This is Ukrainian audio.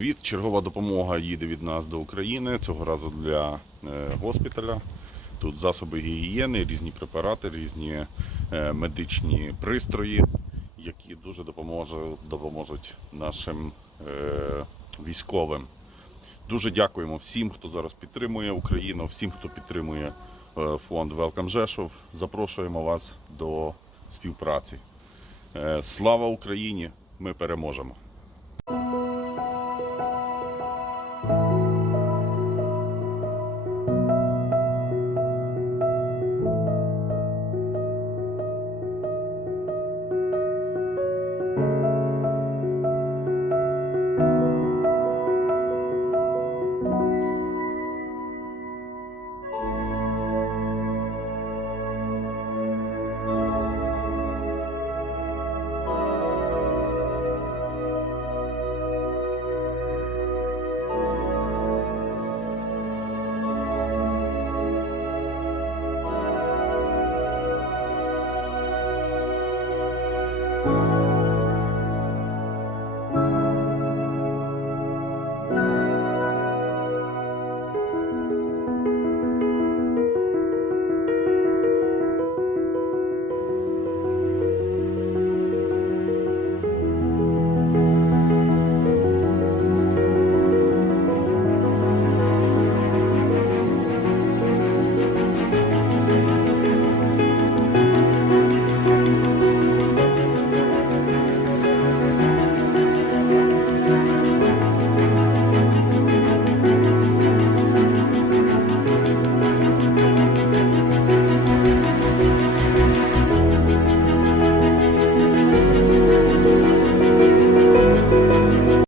Від чергова допомога їде від нас до України цього разу для е, госпіталя. Тут засоби гігієни, різні препарати, різні е, медичні пристрої, які дуже допоможуть, допоможуть нашим е, військовим. Дуже дякуємо всім, хто зараз підтримує Україну, всім, хто підтримує е, фонд Welcome Жешов. Запрошуємо вас до співпраці. Е, Слава Україні! Ми переможемо!